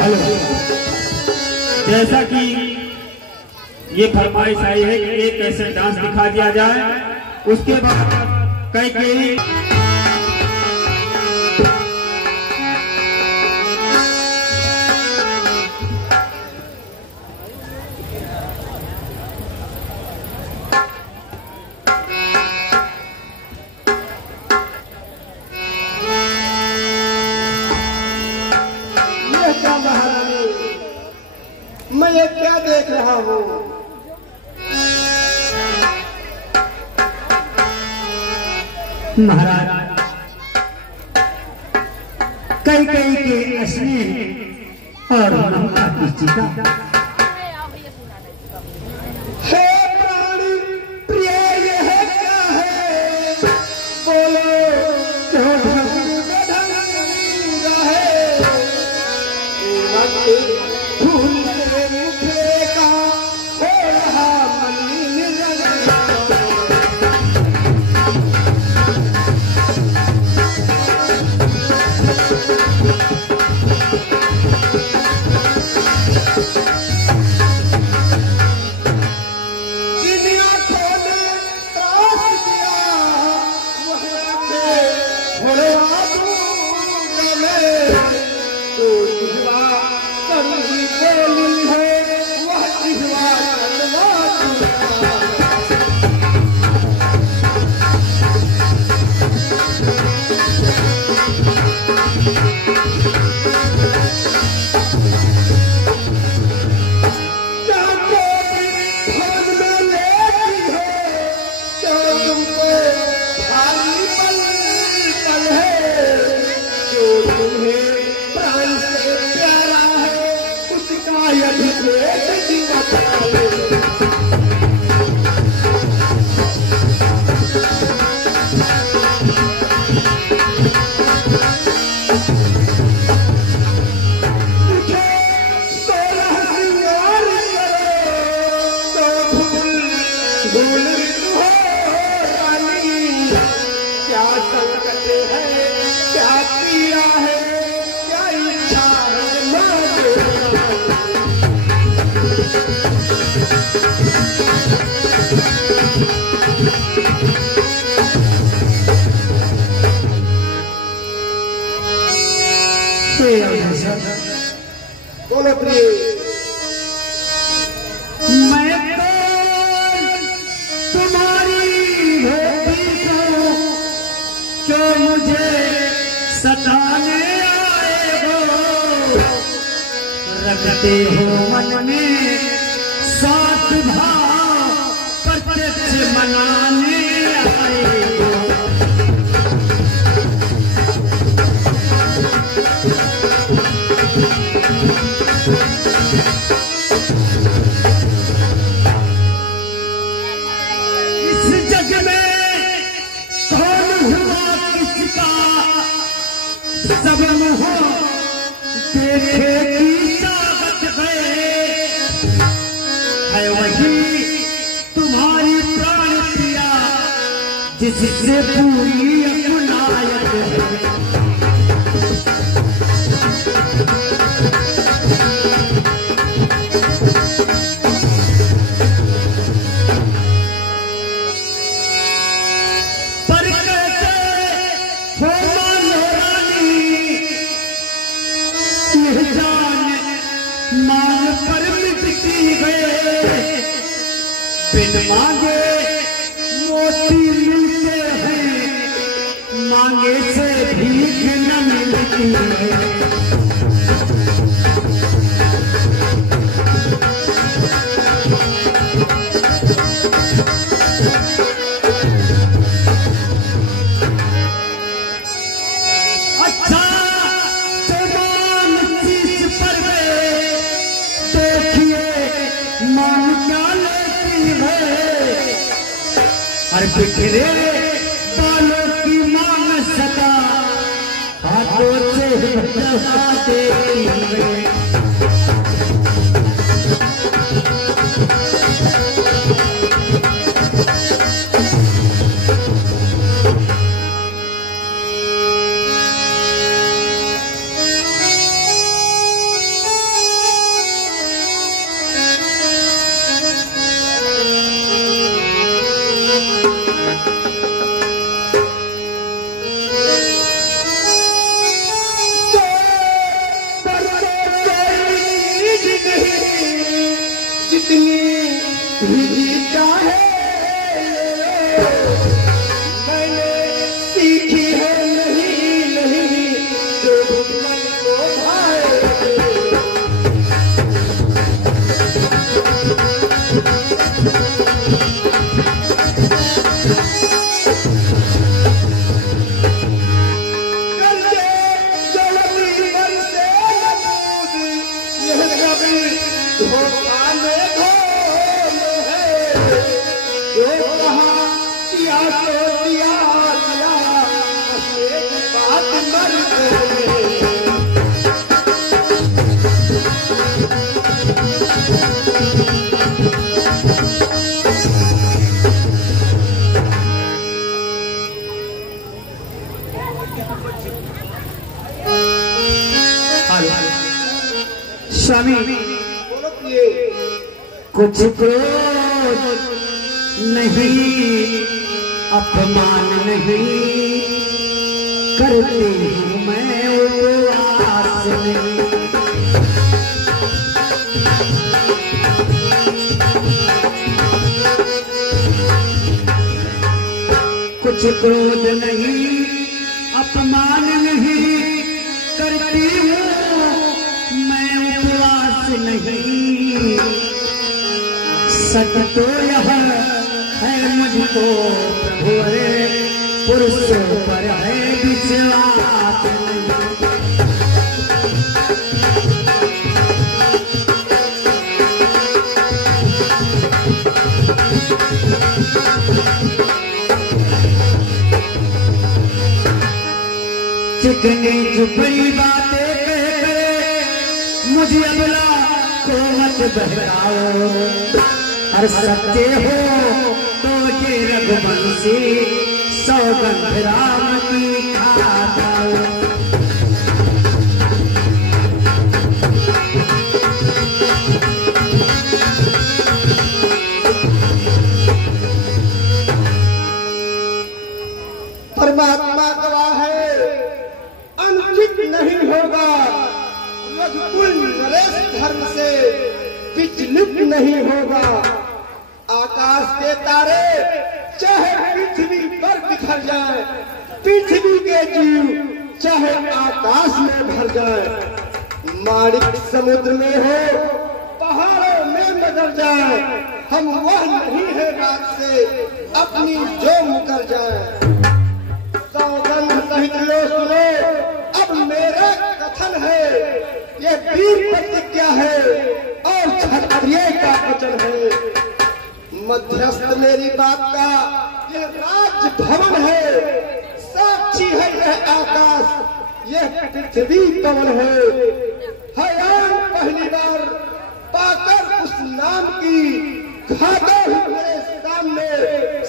Hello, जैसा कि ये फरमाइश आई है कि एक ऐसे डांस दिखा दिया जाए, उसके बाद कई मैं ये क्या देख रहा हूँ? महाराज कई के स्नेह और ममता की चिता। हे प्राण प्रिय, यह क्या है? बोलो क्यों फूल से मुखड़े का हो रहा मलिन बोलो प्रिय। मैं तो तुम्हारी होती हूँ, क्यों मुझे सताने आए हो? रखते हो मन में साथ भाव, प्रत्यक्ष मनाने आए हो। इस जग में कौन हुआ किसका, सब मुँह देखे की चाहत है वही तुम्हारी प्राण प्रिया, जिससे पूरी अपनायत है। बिन मांगे मोती मिलते हैं, मांगे से भीख न मिलती है। अच्छा जवान चीज पर देखिए मान क्या लेती है, हर बिखरे बालों की मांग सदा हाथों से दबा देती है। कितनी भी चाहे मैंने सीखी है नहीं नहीं जो दुश्मन को भाए स्वामी कुछ क्रोध नहीं अपमान नहीं करती हूँ मैं उपवास नहीं। कुछ क्रोध नहीं अपमान नहीं करती हूँ मैं उपवास नहीं। सत तो यह है मुझको प्रभु है पुरुषों पर है विश्वास नहीं। चिकनी चुपड़ी बातें कहकर मुझे अबला को मत बहकाओ। और सच्चे हो तो ये रघुवंशी सौगंध राम की खाओ। परमात्मा गवाह है अनुचित नहीं होगा रघुकुल नरेश धर्म से विचलित नहीं होगा। आकाश के तारे चाहे पृथ्वी पर बिखर जाए पृथ्वी के जीव चाहे आकाश में भर जाए। माणिक समुद्र में हो पहाड़ों में मगर जाए हम वह नहीं है बात से अपनी जो मुकर जाए। सौगंध सहित लो सुनो अब मेरा कथन है ये वीर प्रतिज्ञा है और क्षत्रिय का वचन है। मध्यस्थ मेरी बात का ये राज भवन है साक्षी है यह आकाश यह पृथ्वी पवन है। हयान पहली बार पाकर उस नाम की खाते हुए मेरे सामने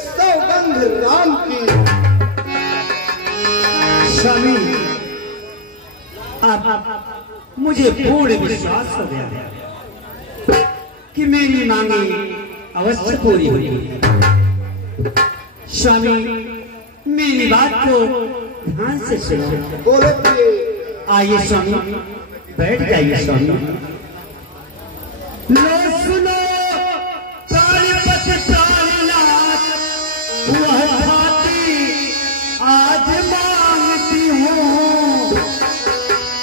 सौगंध राम की। स्वामी आप मुझे पूर्ण विश्वास हो गया कि मेरी मांगे अवश्य पूरी होगी। स्वामी मेरी बात को ध्यान से सुनो। बोलो आइए स्वामी बैठ जाइए स्वामी। लो सुनो प्राणपत प्राणनाथ वह भाती आज मांगती हूँ।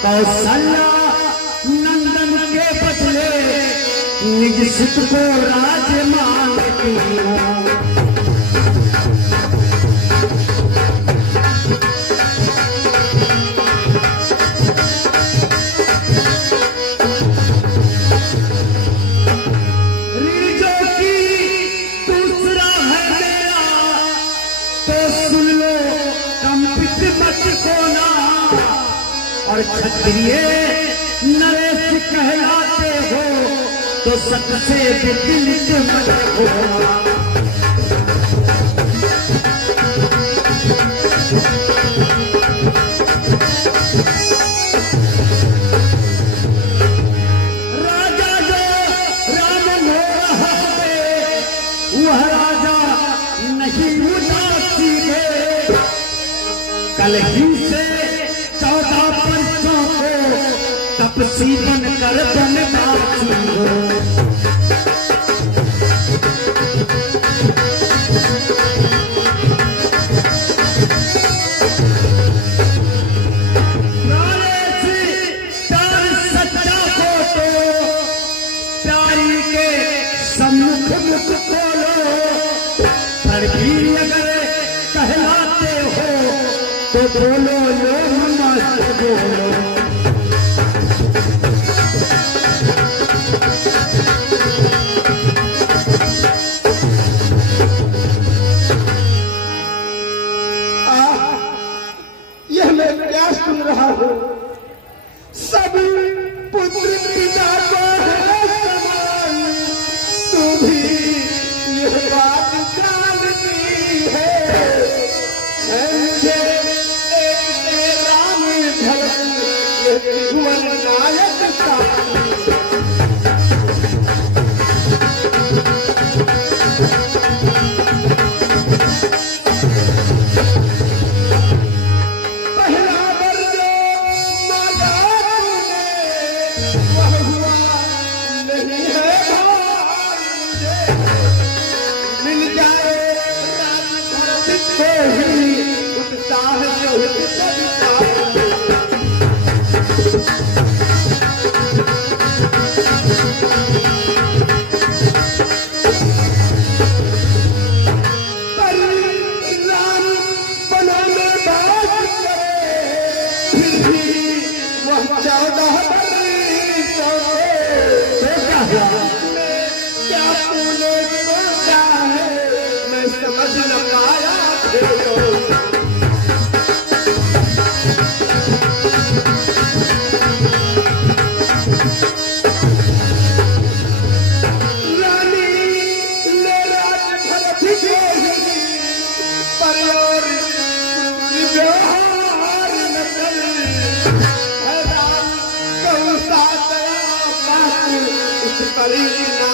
कौशल्या नंदन के बदले निज सुख को राज मांगती हूँ। रीजो की दूसरा है मेरा तो सुन लो कंपित मत होना। और क्षत्रिय नरेश कहलाते हो तो सबसे विचलित मत होना। राजा जो राम हो रहा है वह राजा नहीं उदासी है। कल ही से 14 वर्षों को तपसी बनकर बनवासी हो। तो बोलो लो मत बोलो। यह मैं क्या सुन रहा हूँ, सब पुत्र पिता को है समान, तू भी यह बात जानती है। नायक पहला वर्ग माता वह हुआ नहीं है मुझे मिल जाए को ही उत्साह क्या तूने सोचा है, मैं समझ न पाया। रानी ने राज भर पर व्यवहार न कर, राम कहूँ साथ उस परी ना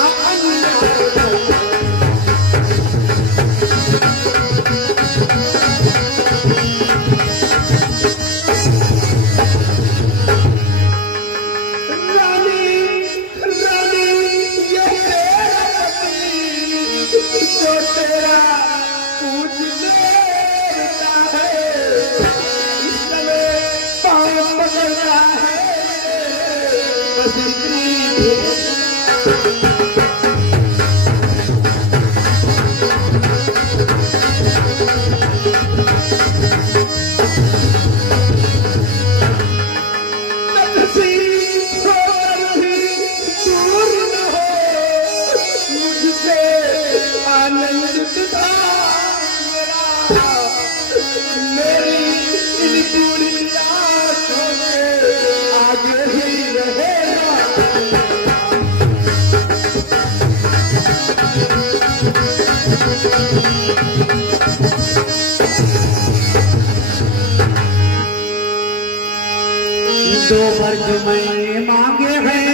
दो वर्ग मैंने मांगे हैं,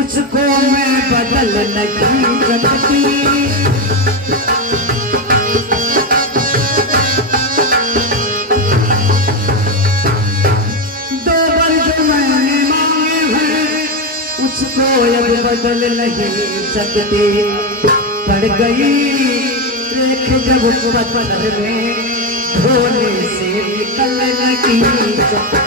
उसको मैं बदल नहीं सकती। दो वर्ग मैंने मांगे हैं, उसको अब बदल नहीं सकती। पड़ गई रेख जब पत्थर में, धोने से निकल नहीं सकती।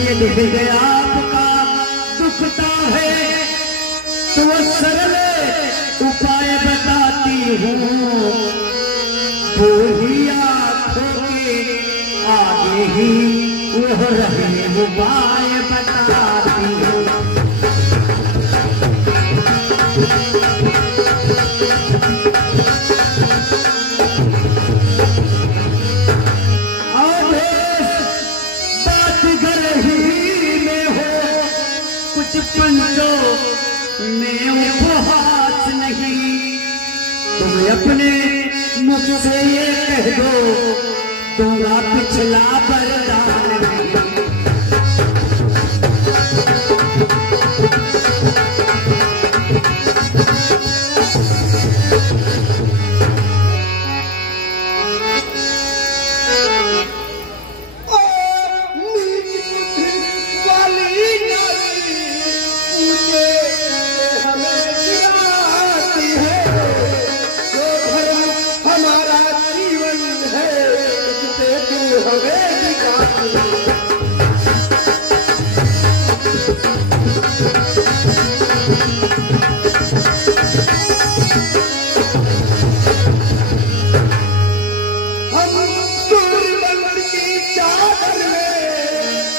ये दिल आपका दुखता है तो सरल उपाय बताती हूँ, वो ही आँखों के आगे ही वो रहे उपाय बताती हूँ। में उपहास नहीं, तुम अपने मुख से ये कह दो, दूंगा पिछला वरदान नहीं। नीति हम सूर्यवंश की चादर में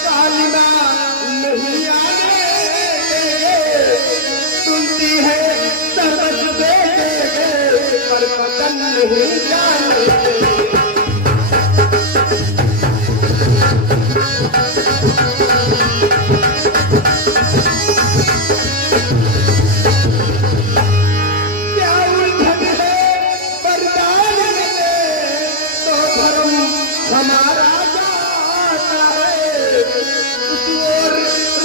कालिमा नहीं आने देंगे। सुनती है सर्वस दे देंगे पर पतन नहीं जाने देंगे। हमारा जाता है उस ओर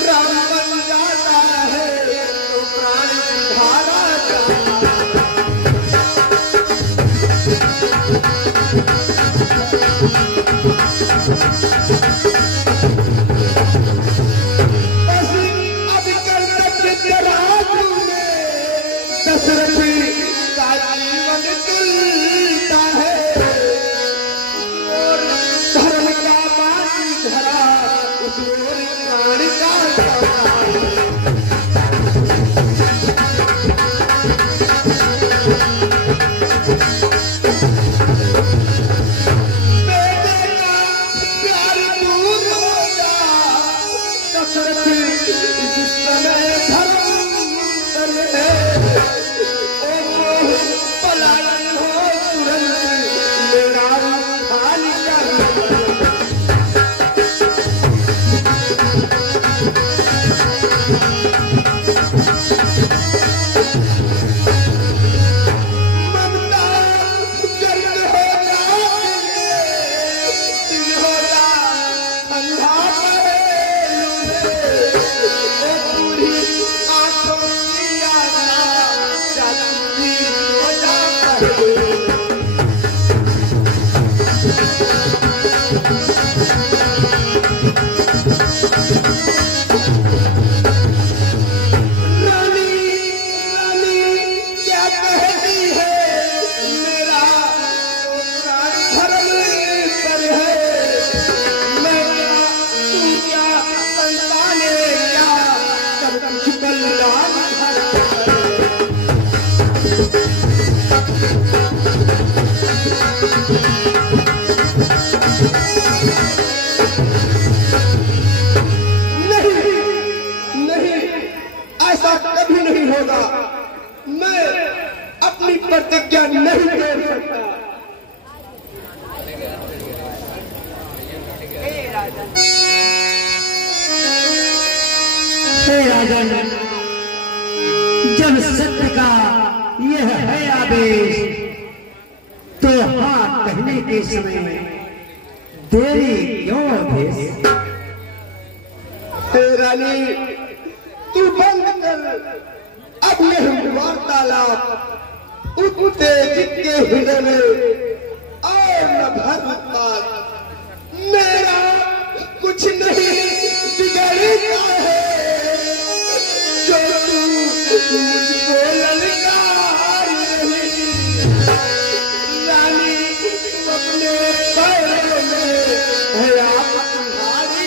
राम बन जाता है तो प्राण धारा जाता है। अब कर्तव्य राजू में दशरथ का जीवन चलता है। धर्म का पानी धरा उस ओर प्राण का बेटे का प्यार दूर होगा दशरथ इस समय धर्म करे। ओ पलायन हो तुरंत मेरा खाली कभी नहीं होगा। मैं अपनी प्रतिज्ञा नहीं तोड़ सकता। हे राजन, जब सत्य का यह है आदेश तो हाँ कहने के समय में देरी क्यों भेष? रानी तू बंद कर अब यह वार्तालाप। उत्तेजित के हृदय में और न भरता मेरा कुछ नहीं बिगड़ता है जो तू मुझको ललकार नहीं। रानी अपने पैरों में है आप तुम्हारी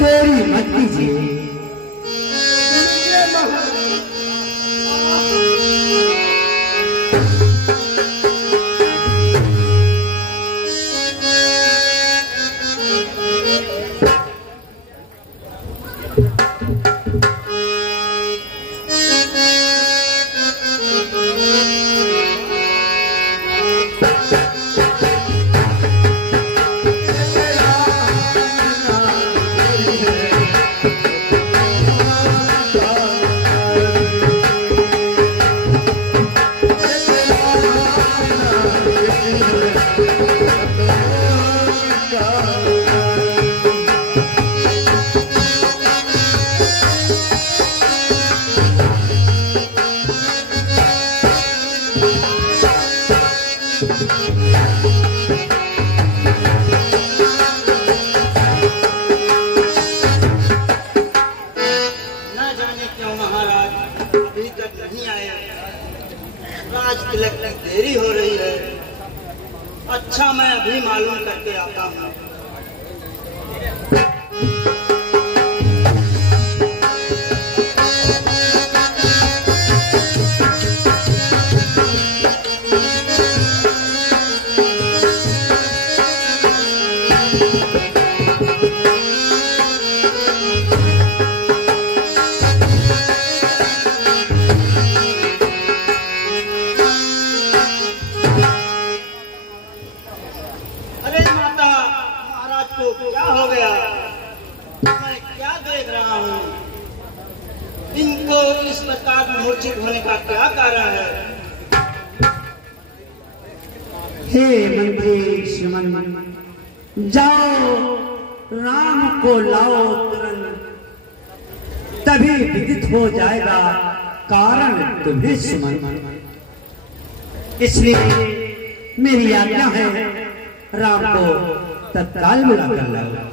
तेरी मत कीजिए। अभी मालूम करके आता हूँ। क्या हो गया? मैं क्या देख रहा हूँ? इनको इस प्रकार मूर्छित होने का क्या कारण है? हे मंत्री श्रीमन, जाओ राम को लाओ तुरंत, तभी विदित हो जाएगा कारण तुम्हें सुमन। इसलिए मेरी आज्ञा है राम को तत्काल बुला कर लाओ।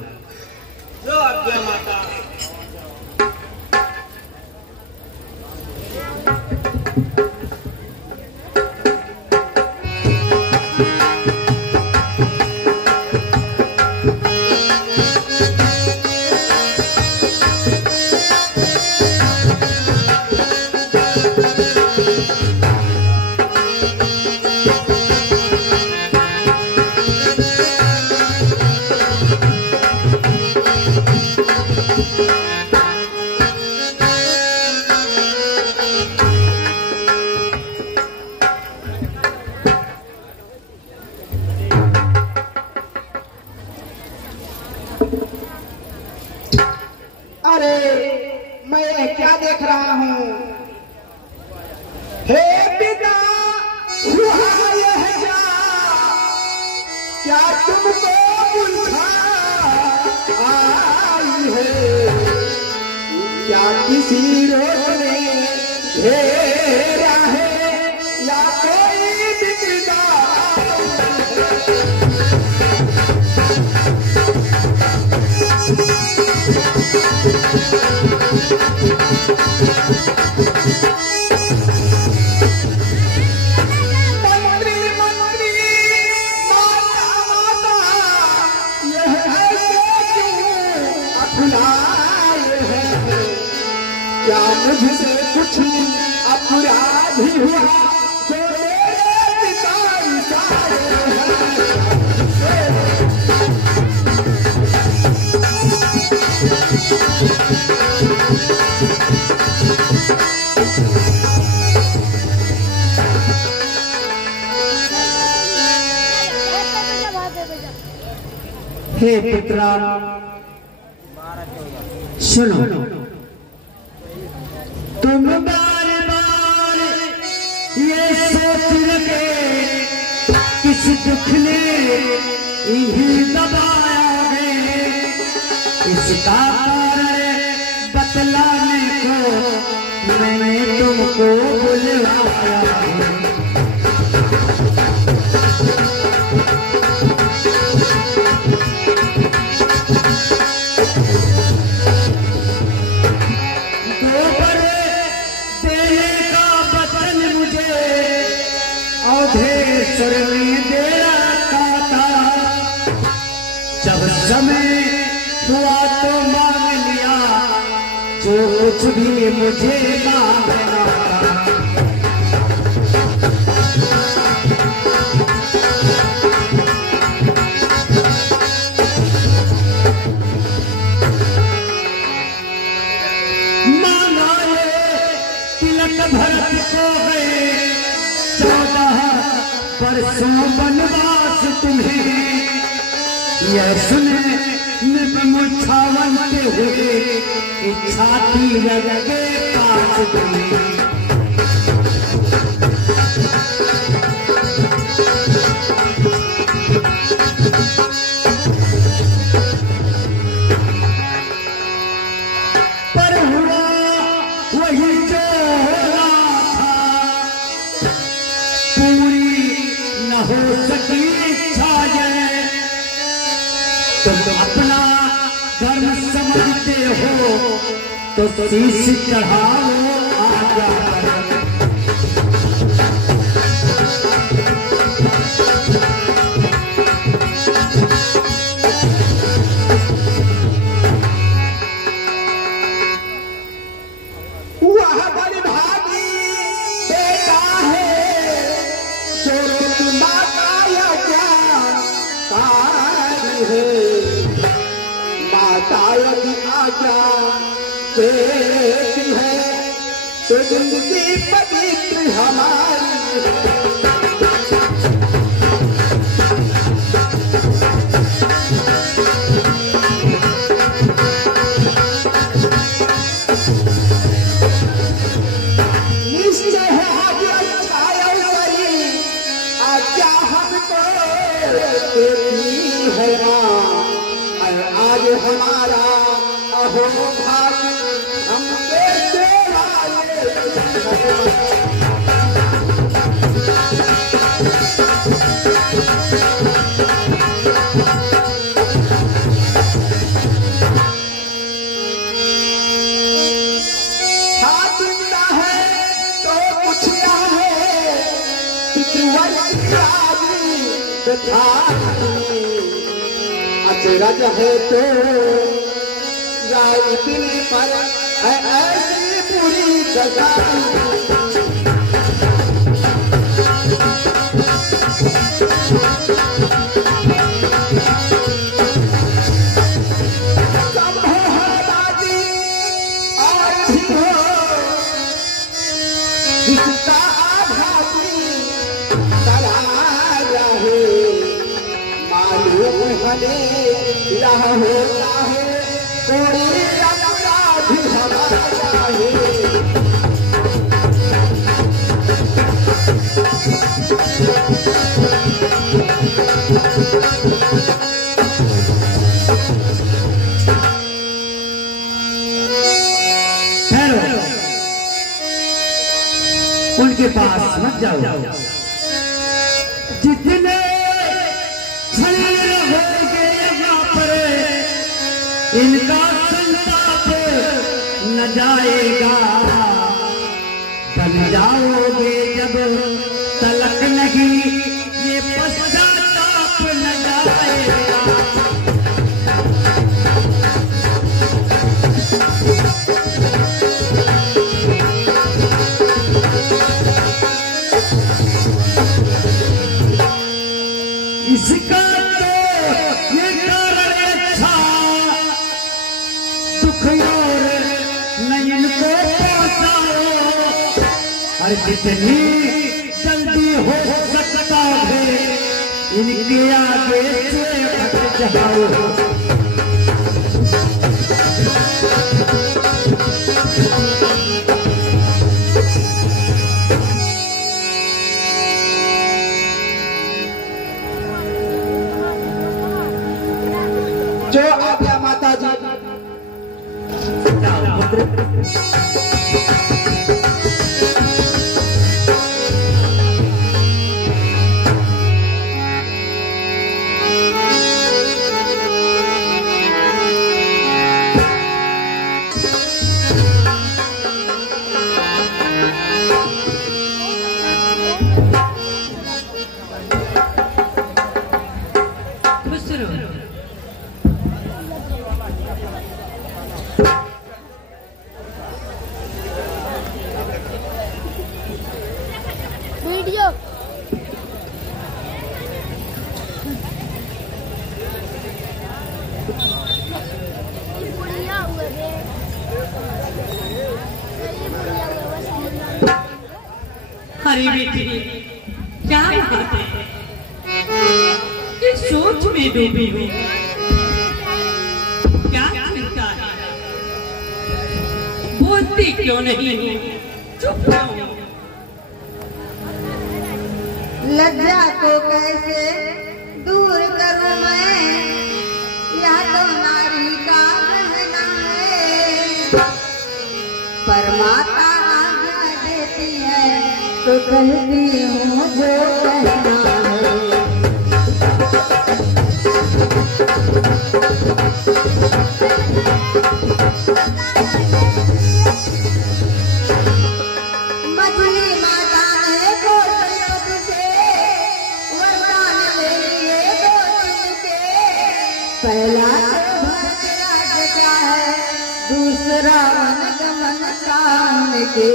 जो आज्ञा माता। अरे मैं क्या देख रहा हूँ? हे पिता, हुआ यह क्या तुमको बुझा आई है? क्या किसी रोग ने घेरा है या कोई विपदा? क्या मुझसे कुछ अपराध हुआ जो मेरे पिता हे पुत्रा सुनो, तुम बार बार ये सोच लगे किस दुख ने इन्हीं दबाया है, इसका कारण बतलाने को मैंने तुमको बुलवाया है। अवधेश्वर ने दे रखा था, जब समय हुआ तो मांग लिया जो कुछ भी मुझे मांगना था। माना ये तिलक भरत को गए 14 वर्षों वनवास तुम्हें, यह सुने निर्मुछावंत हुए इच्छा की रगे पास तुम्हें। पर हुआ वही जो होना था, पूरी न हो सकी इच्छा जय। तुम अपना धर्म समझते हो तो शीश चढ़ाओ आज्ञा कर। माता यदि आज्ञा देती है तो जिंदगी पवित्र हमारी है आज हमारा अहो भाग्य हम देते हाथ जिंदा है तो कुछ ना है अचरज है तो या इतने पर है ऐसी पूरी जगह यह होता है कोई अपराध हमारा है उनके पास मत जाओ। जितने इनका संताप न जाएगा, बन जाओगे जब तलक नहीं ये पश्चाताप न जाएगा। इसका जितनी जल्दी हो सकता है इनके आगे से हट जाओ। जो आज्ञा माता जी। अरे बेटी क्या बात है, इस सोच में डूबी हुई, क्या चिंता है, बोलती क्यों नहीं हो, चुप क्यों? लज्जा को कैसे दूर करूं मैं, यह तो नारी का कहना है, पर माता आज्ञा देती है तो कहती हूँ जो कहना है। मछली माता ने गोपियों से वरदान ले लिए दो दिन के, पहला तो भरतराज का है, दूसरा वनगमन कान के।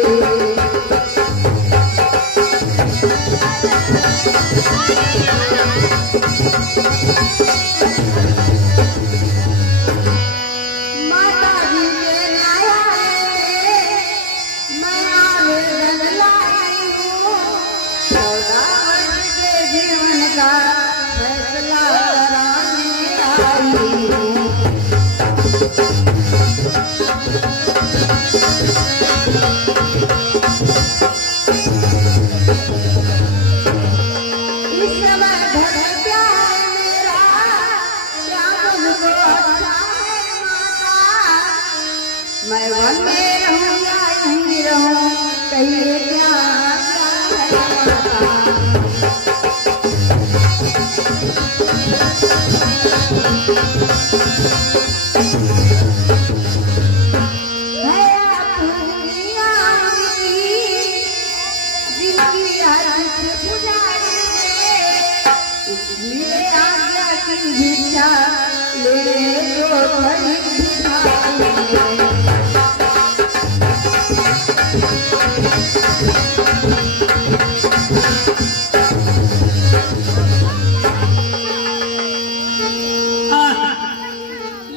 मैं वन में रहूं या यहीं रहूं, कहिए क्या भिक्षा ले तो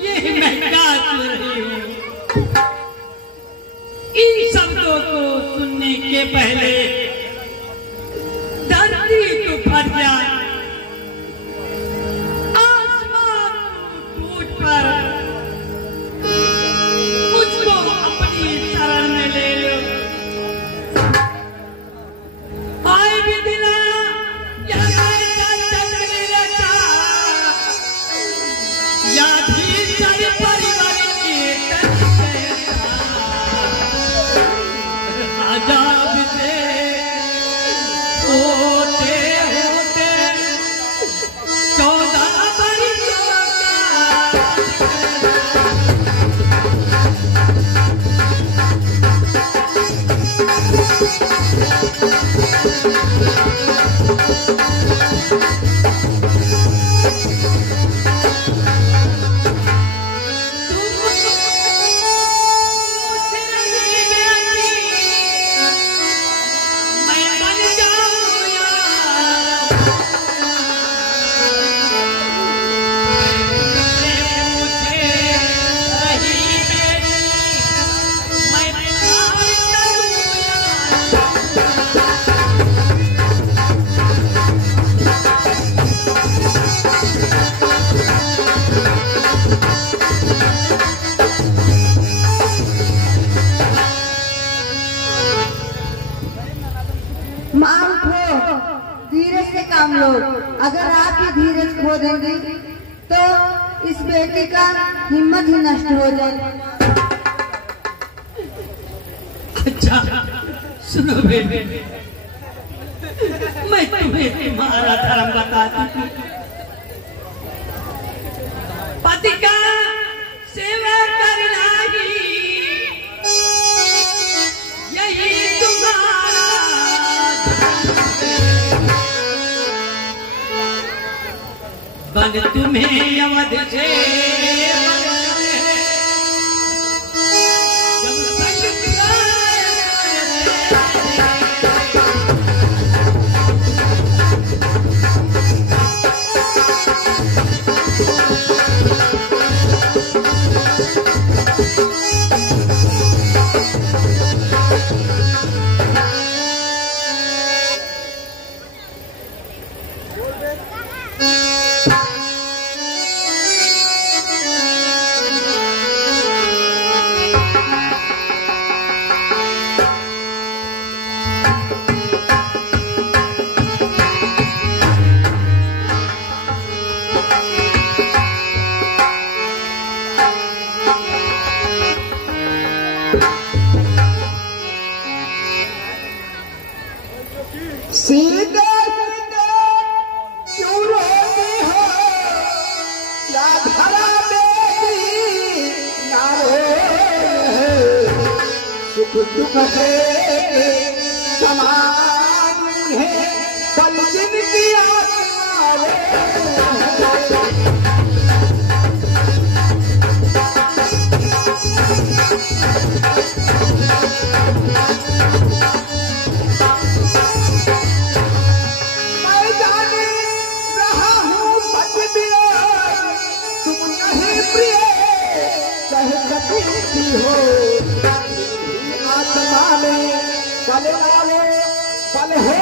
ये मैं क्या सुन रही हूँ? इन शब्दों को सुनने के पहले धरती तो फट जाए, मुझको अपनी शरण में ले लो। आए भी दिला या भीतर परिवार के आजाद से होते होते 14 बरसों धीरज से काम लो। अगर आप ही धीरज खो देंगे तो इस बेटी का हिम्मत ही नष्ट हो जाए। अच्छा सुनो बेटे, मैं तुम्हें तुम्हारा धर्म बताती हूँ। पति का सेवा करना ही यही तुम्हारा बन तुम्हें अवध से जब सीधे सीधे क्यों रोती हो, क्या धरा बेटी ना रोए, सुख दुख है समान है, पल जिनकी आत्मा रो। हो आत्मा में पल लाओ पल हो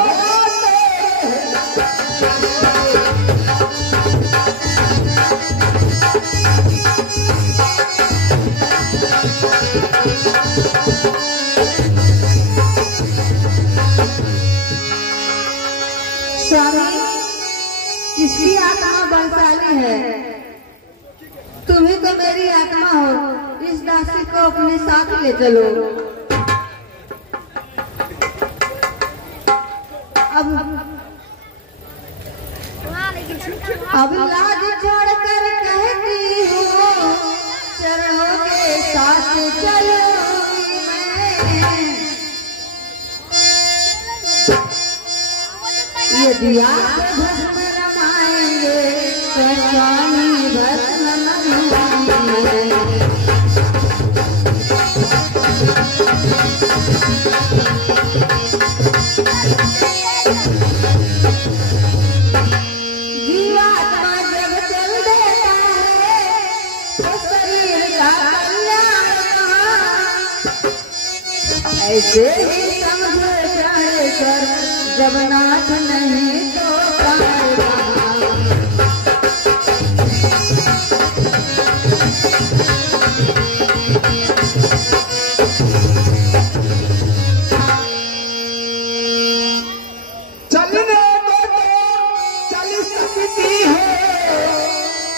स्वामी, किसकी आत्मा बलशाली है? तुम ही तो मेरी आत्मा हो। इस दास दासी को अपने साथ ले चलो। अब लाज छोड़ कर कहती हूँ चरणों के साथ चलूंगी मैं। यदि आप भस्म रमाएंगे तो स्वामी भस्म रमाएंगे। जीवात्मा जब चल देता है तो शरीर का कल्याण कहाँ। ऐसे ही समझ प्राणेश्वर जब नाथ नहीं तो प्राण कहाँ। चलने को तो चल सकती हो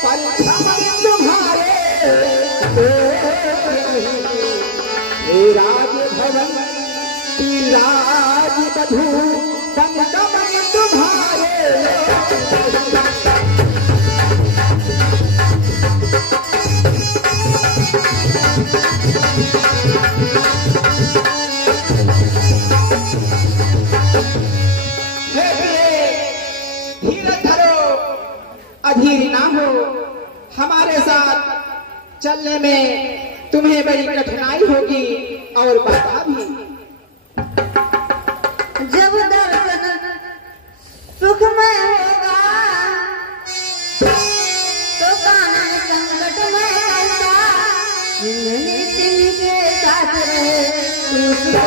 पर भ्रमण तुम्हारे हे राजभवन की राजबधू बन गमन तुम्हारे। धीरज धरो, अधीर ना हो। हमारे साथ चलने में तुम्हें बड़ी कठिनाई होगी और बाधा भी। जब दर्शन सुखमय होगा तो कानन संकटमय होगा। नितिन के साथ रहे उसको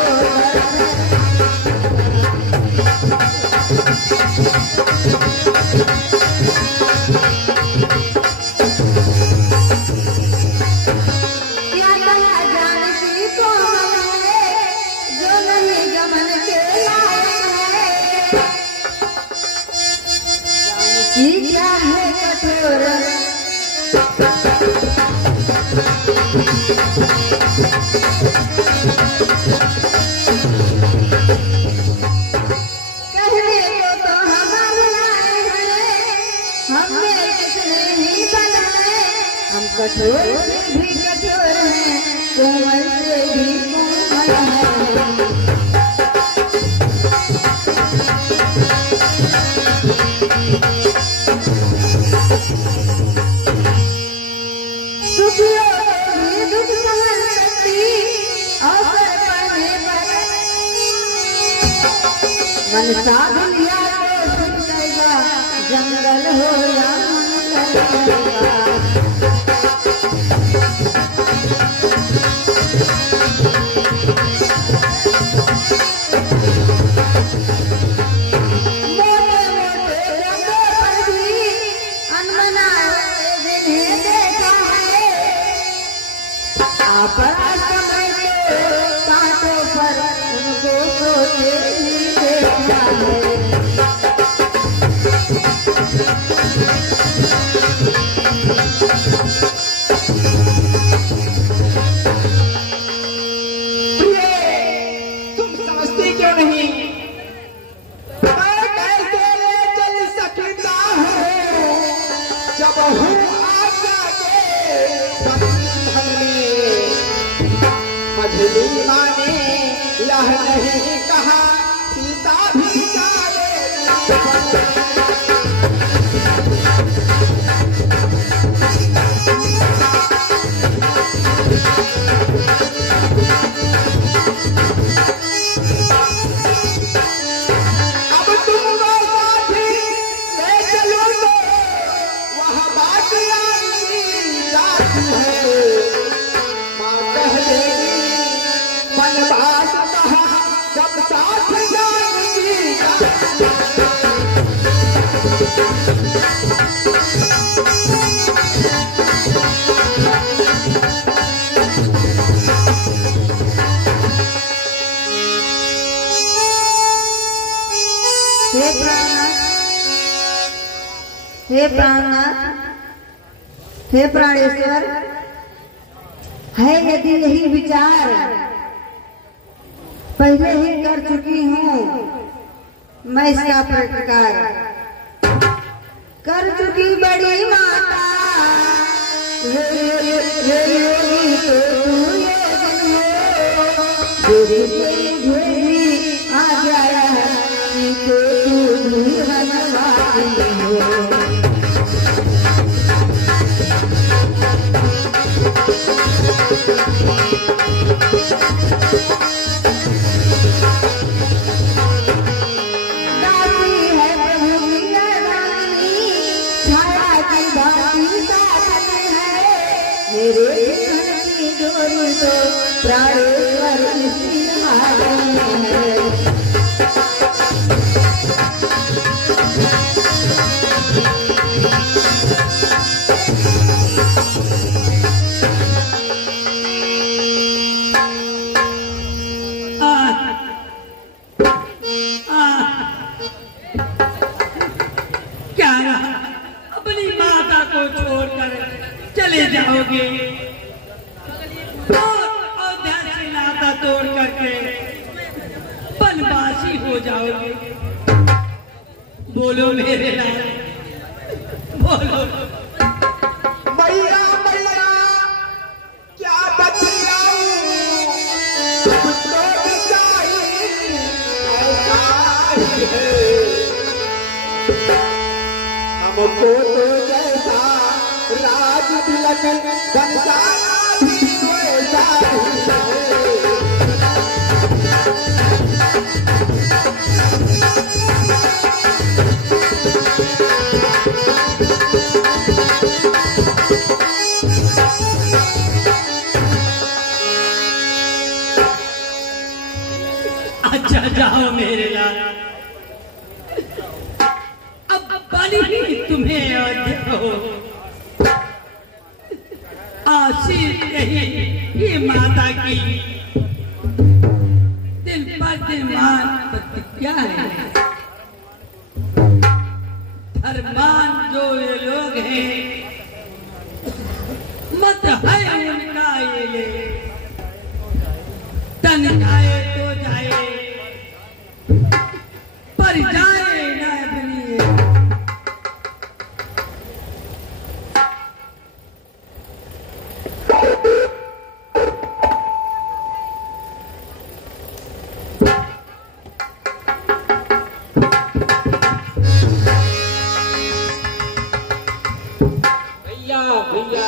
क्या कहा जानती कौन है जो नहीं गमन के लायक है। जानती क्या है कठोर कहने को तो हम बुलाए हैं, हमें किसने नहीं बनाए। हम कठोर से भी कठोर हैं, कोमल से भी कोमल हैं। सुखियों को भी दुख सहन शक्ति अवसर पड़ने पर मन साध लिया तो सुख जाएगा। जंगल हो या मंगल होगा। मोटे मोटे जगह पर भी अनमनाए जिन्हें देखा है। आप समय के कांटों पर उनको सोते ही देखा है। तुम समझती क्यों नहीं? मैं कैसे ले चल सकता हूँ जब हूँ आज्ञा के बंधन में। मझली माँ ने यह नहीं कहा सीता भी जाए। अब तुमको साथी ले चलो तो वह बात याद है। माँ कह देगी मनबात कहा जब साथ जाएगी। हे प्राणनाथ, हे प्राणनाथ, हे प्राणेश्वर, है यदि यही विचार पहले ही कर चुकी हूँ मैं इसका प्रतिकार कर चुकी बड़ी माता योगी तो तू ये आ गया तो तू बनवाती हो। मेरे घर की डोरी तो प्राणेश्वर इसी हाथ में है। क्या अपनी माता को छोड़कर चले जाओगे और ध्यान से नाता तोड़ करके बनवासी हो जाओगे। बोलो मेरे लाल बोलो। मैया मैया क्या बतलाऊं तो बेचारी ऐसा ही है। हमको तो जैसा राज तिलक बंसाना भी वैसा ही है। अच्छा जाओ मेरे लाल, अब बनी ही तुम्हें अयोध्या हो। आशीष यही ये माता की दिन पर दिन मान प्रतिज्ञा है। धर्मान जो ये लोग हैं मत है उनका ये ले तन जाए तो जाए पर जाए ना बनिए। भैया भैया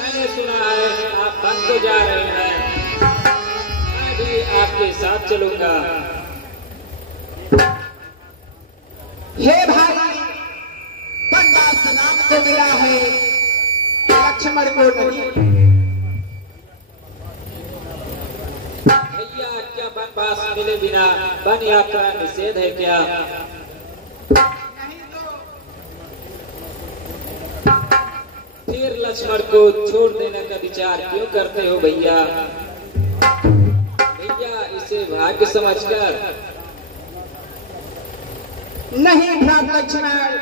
मैंने सुना है आप बन तो जा रहे हैं, मैं भी आपके साथ चलूंगा। हे भाई बनवास नाम तो मिला है लक्ष्मण को नहीं। भैया क्या बनवास मिले बिना वन यात्रा निषेध है क्या? फिर लक्ष्मण को छोड़ देने का विचार क्यों करते हो भैया? भैया इसे भाग्य समझकर। नहीं भ्रात लक्ष्मण,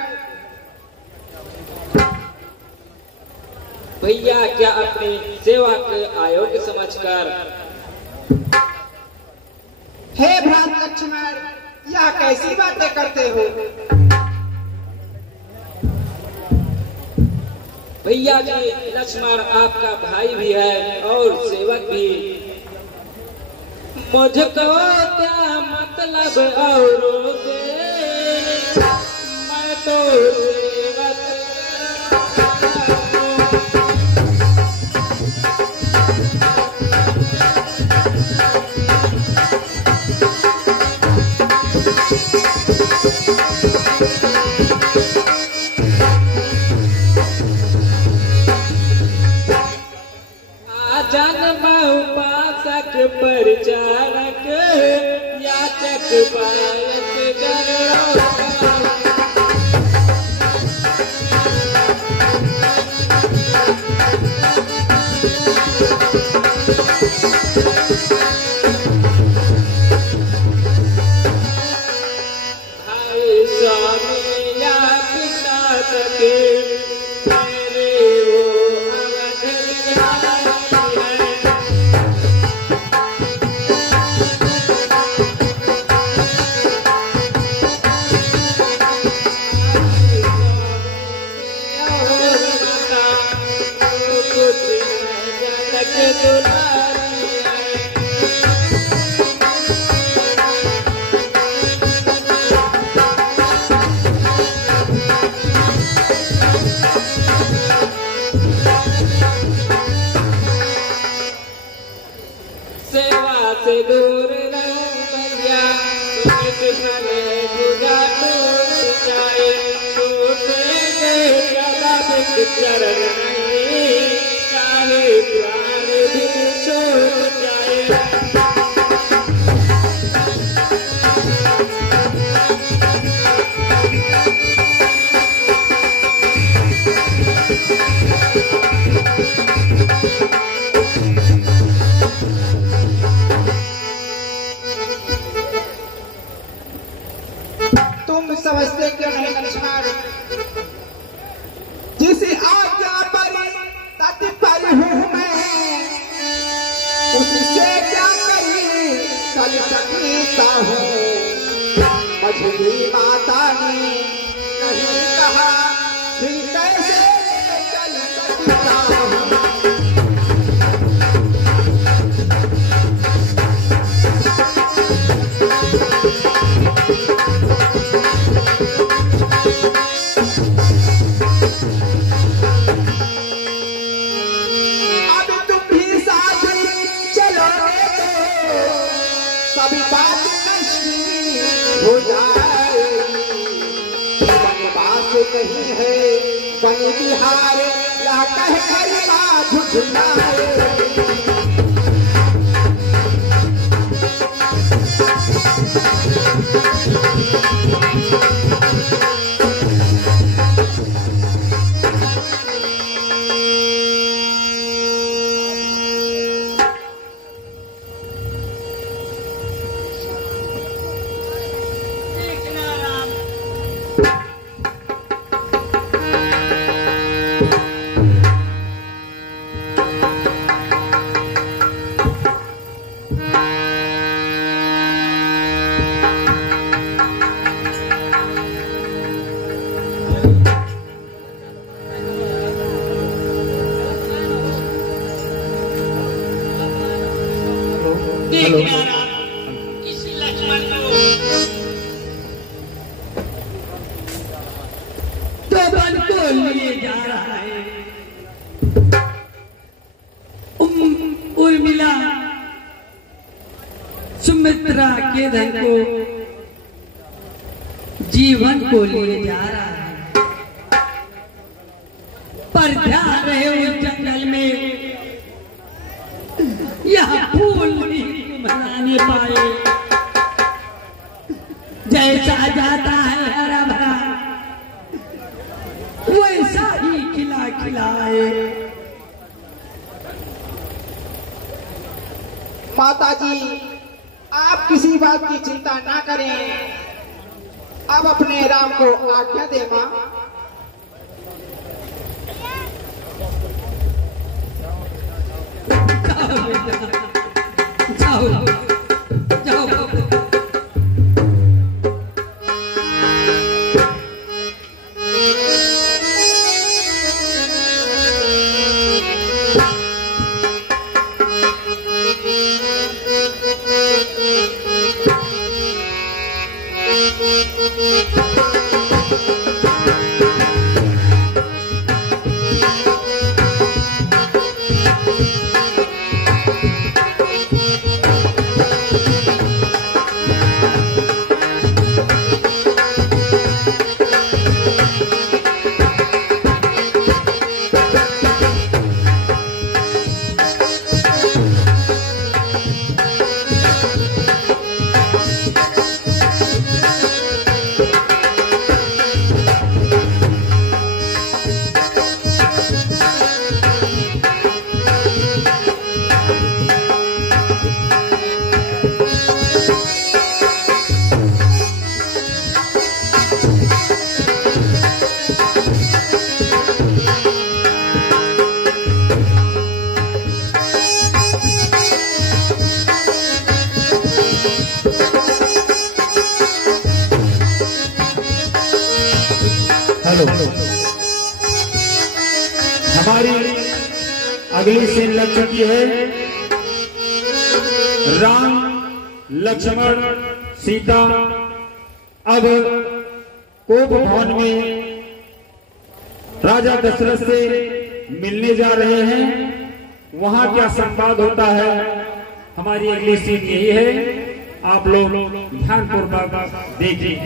भैया क्या अपनी सेवा के अयोग्य समझकर? हे भ्रात लक्ष्मण, यह कैसी बातें करते हो? भैया जी लक्ष्मण आपका भाई भी है और सेवक भी। मुझको क्या मतलब औरों से, मैं तो सेवक। जन्म उपासक परिचारक याचक पायक जरणों भाई स्वामी या पिता चरण नहीं, चाहे प्राण भी छूट जाए। तुम समझते क्यों नहीं लक्ष्मण, जिस आज्ञा पर तत्पर हूँ मैं, उससे क्या कहीं चल सकता हूँ। मझली माता ने नहीं कहा, फिर कैसे चल सकता हूँ। हो जाए बनवास नहीं है बन बिहार, या कह कर झुझुनाए। इस लक्ष्मण को तो बन को लिए जा रहा है। उर्मिला सुमित्रा के धन को जीवन को लिए जा रहा है। पर ध्यान रहे उस जंगल में यह फूल नहीं बनाने पाए। जैसा जाता है हरा भरा, वैसा ही खिला खिलाए। माता जी, आप किसी बात की चिंता ना करें, अब अपने राम को आज्ञा दे मां। जाओ जाओ जाओ। हमारी अगली सीन लग चुकी है। राम लक्ष्मण सीता अब कोप भवन में राजा दशरथ से मिलने जा रहे हैं। वहां क्या संवाद होता है, हमारी अगली सीन यही है। आप लोग ध्यानपूर्वक देखिए।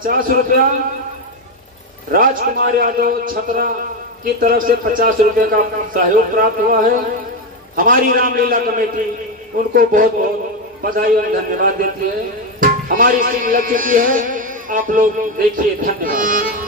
50 रुपया राजकुमार यादव छतरा की तरफ से 50 रुपए का सहयोग प्राप्त हुआ है। हमारी रामलीला कमेटी उनको बहुत बहुत बधाई और धन्यवाद देती है। हमारी टीम लग चुकी है, आप लोग देखिए। धन्यवाद।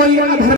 कोई अधर्म